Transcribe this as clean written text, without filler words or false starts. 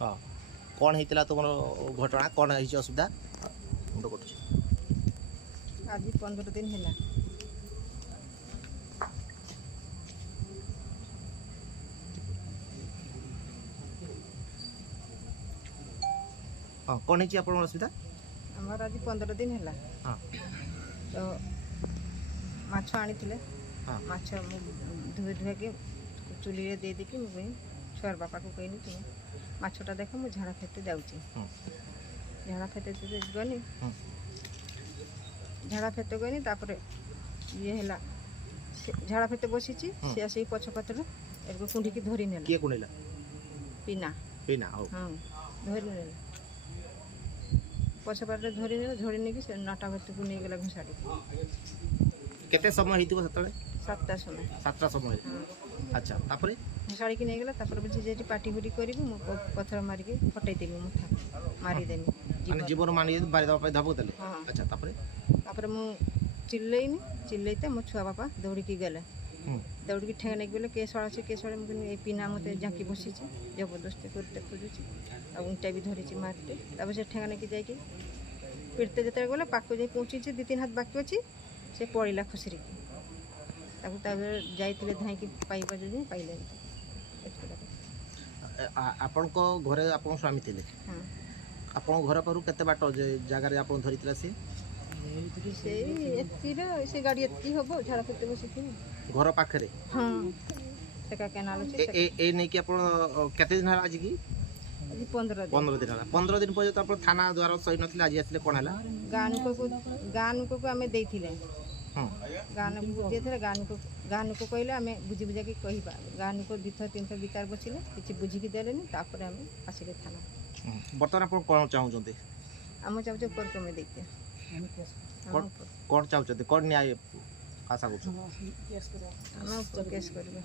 हाँ कौन होता तुम घटना कौन है असुविधा मुंड कटुच आज 15 दिन है। हाँ कौन है आप असुविधा हमार आज 15 दिन है। हाँ तो माछ आनी हाँ माछ धोई धुआ के चुली रे दे देकी मुझे छुआर बापा को कहनी तुम माछटा देख मुझे झाड़ा खेते जाऊँगी झाड़ा खेते गनी झाड़ा फेते गनी तापर ये है झाड़ा फेते बसी सी आस पछ पत्र एक कुंडी की धरी नेला किए कुणेला पिना पिना हाँ धरी नेला पछ पत्र धरी नेला झड़ी नहीं कि नटा भर को नहीं गला घुसाड़ी केते समय होइतिबो सतले 7टा समय 7टा समय अच्छा तापरे घुसाड़ी की नहीं गला तापर बुझी जे पाटी बुटी करी मु पत्थर मारी के फटै देमी मुठा मारी देमी माने जीवन मानी बारी दबा पे धबो तले हाँ अच्छा तापरे तापर मु चिल्लैनी चिल्लैते मो छुआ बापा दौड़ी की गले दौड़ की ठेंगा नहीं गले केसवाड़ा से केसवाड़ा मुझे पिना मत जाकी बसी जबरदस्ती करते खोजुची आ उंटा भी धरी मारते तापर से ठेंगा नहीं जाकि पिटते जिते गले पाक जाई पहुँची 2-3 हाथ बाकी अच्छी से पड़ा खुसरी जाइए धाई पाइबा जो पाइले आपण को घरे आपण स्वामी थिले हाँ आपण घर पर केते बाट जगार आपण धरितला से से गाड़ी एति हम झाड़ा खेते बस घर पाखरे हाँ सेका केनाल ए नहीं कि आपण केते दिन आज की 15 दिन 15 दिन पर्यंत आप थाना द्वारा सही नथिले आज आसिले कोन हला गानुक को आम देथिले गानुक दिए गानुक कहले आम बुझी बुझा के कहिबा गानुक 2-3 थर विचार बसिले किछि बुझी के देलेनी तापर आम आसिले थाना बर्तमान आप कोन चाहू जंते आम चाहू कोर्ट में देखते कोन चाहू जंते कोन न्याय आशा करछु आम केस करबे